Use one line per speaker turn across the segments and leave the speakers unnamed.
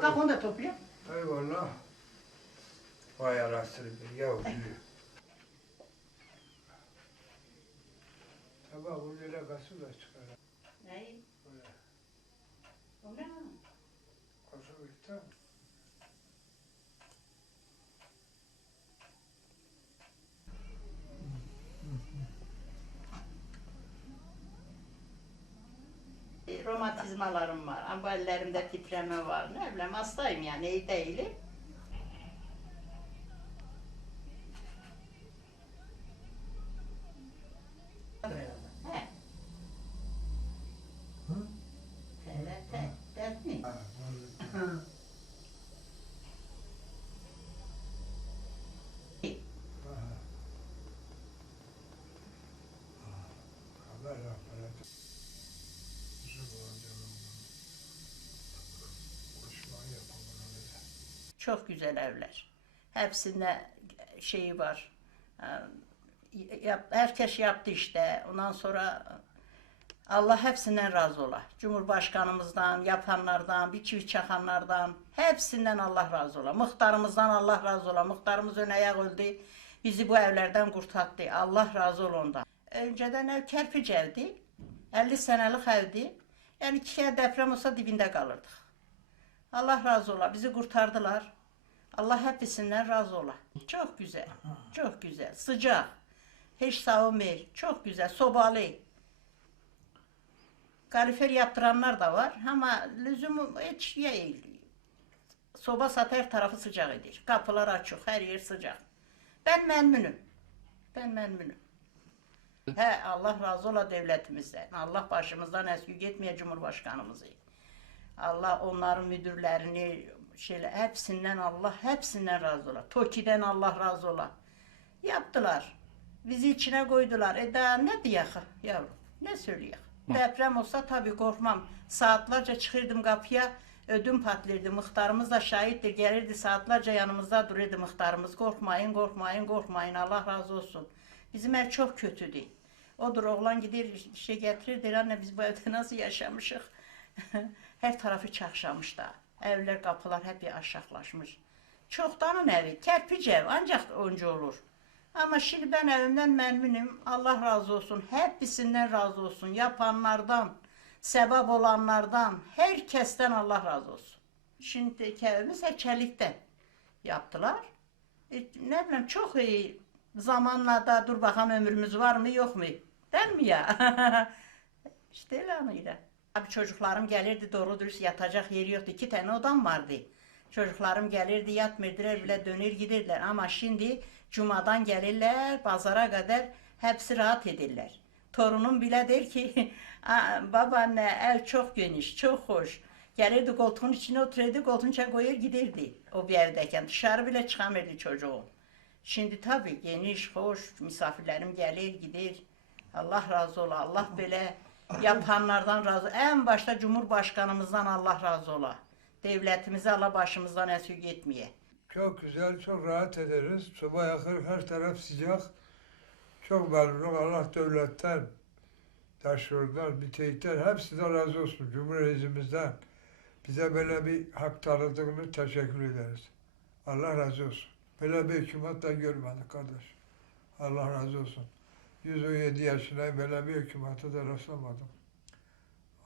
Kalk
boy.
onu da topluyor.
Eyvallah. Vay arasını bir yavru. Tamam, bu yere kası da çıkar.
Ne?
Böyle
O ne?
kası bitti.
Romatizmalarım var. Ama ellerimde titreme var. Ne bileyim hastayım yani iyi değilim. Çok güzel evler. Hepsinde şeyi var. Ee, herkes yaptı işte. Ondan sonra Allah hepsinden razı ola. Cumhurbaşkanımızdan, yapanlardan, biçi çakanlardan, hepsinden Allah razı ola. Muhtarımızdan Allah razı ola. Muhtarımız ön ayak öldü. Bizi bu evlerden kurtardı. Allah razı ol ondan. Önceden ev kerpiç evdi. 50 senelik evdi. Yani iki kere deprem olsa dibinde kalırdık. Allah razı ola. Bizi kurtardılar. Allah hepsinden razı ola. Çok güzel. Çok güzel. Sıcak. Hiç savunmuyor. Çok güzel. Sobalı. Kalifer yaptıranlar da var ama lüzumu hiç değil. Soba sat her tarafı sıcak edir. Kapılar açık, her yer sıcak. Ben memnunum. Ben memnunum. He Allah razı ola devletimizden. Allah başımızdan eski etmeye Cumhurbaşkanımızı. Allah onların müdürlerini şeyle hepsinden Allah hepsinden razı ola. Toki'den Allah razı ola. Yaptılar. Bizi içine koydular. E daha ne diyek yavrum? Ne söyleyek? Deprem olsa tabii korkmam. Saatlerce çıkırdım kapıya. Ödüm patlırdı. Muhtarımız da şahittir. Gelirdi saatlerce yanımızda dururdu muhtarımız. Korkmayın, korkmayın, korkmayın. Allah razı olsun. Bizim ev çok kötüydü. Odur oğlan gider şey getirir anne biz bu evde nasıl yaşamışık. Her tarafı çakşamış da. Evler kapılar hep aşağılaşmış. Çoktanın evi, kerpiç ev ancak önce olur. Ama şimdi ben evimden memnunum. Allah razı olsun. Hepsinden razı olsun. Yapanlardan, sebep olanlardan, herkesten Allah razı olsun. Şimdiki evimiz hep çelikten yaptılar. E, ne bileyim çok iyi. Zamanla da dur bakalım ömrümüz var mı yok mu? Değil mi ya? işte öyle anıyla. Abi çocuklarım gelirdi doğru dürüst yatacak yeri yoktu. İki tane odam vardı. Çocuklarım gelirdi yatmırdılar bile dönür giderler. Ama şimdi cumadan gelirler pazara kadar hepsi rahat edirler. Torunum bile der ki "Aa, babaanne ev çok geniş çok hoş. Gelirdi koltuğun içine otururdu koltuğun içine koyar giderdi o bir evdeyken. Dışarı bile çıkamırdı çocuğum. Şimdi tabii geniş, hoş misafirlerim gelir gider. Allah razı ola. Allah böyle yapanlardan razı. En başta Cumhurbaşkanımızdan Allah razı ola. Devletimizi Allah başımızdan esirg etmeye.
Çok güzel, çok rahat ederiz. Soba yakır, her taraf sıcak. Çok memnunum. Allah devletten, taşırdan, biteyitten hepsinden razı olsun. Cumhuriyetimizden bize böyle bir hak tanıdığını teşekkür ederiz. Allah razı olsun. Böyle bir hükümet de görmedik kardeş. Allah razı olsun. 117 yaşındayım, böyle bir hükümete de rastlamadım.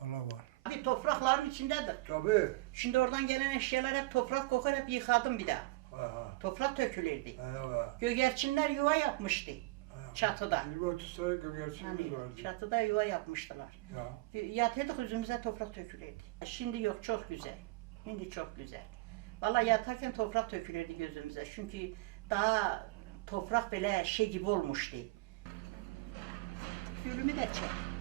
Allah var.
Abi toprakların içindedir.
Tabii.
Şimdi oradan gelen eşyalar hep toprak kokar hep yıkadım bir daha.
Ha, ha.
Toprak dökülürdü.
Eyvallah.
Gögerçinler yuva yapmıştı çatıda.
20-30 tane gömerçimiz
Hani
vardı.
çatıda yuva yapmıştılar.
Ya.
Yatırdık yüzümüze toprak dökülürdü. Şimdi yok çok güzel. Şimdi çok güzel. Vallahi yatarken toprak dökülürdü gözümüze. Çünkü daha toprak böyle şey gibi olmuştu. Gülümü de çek.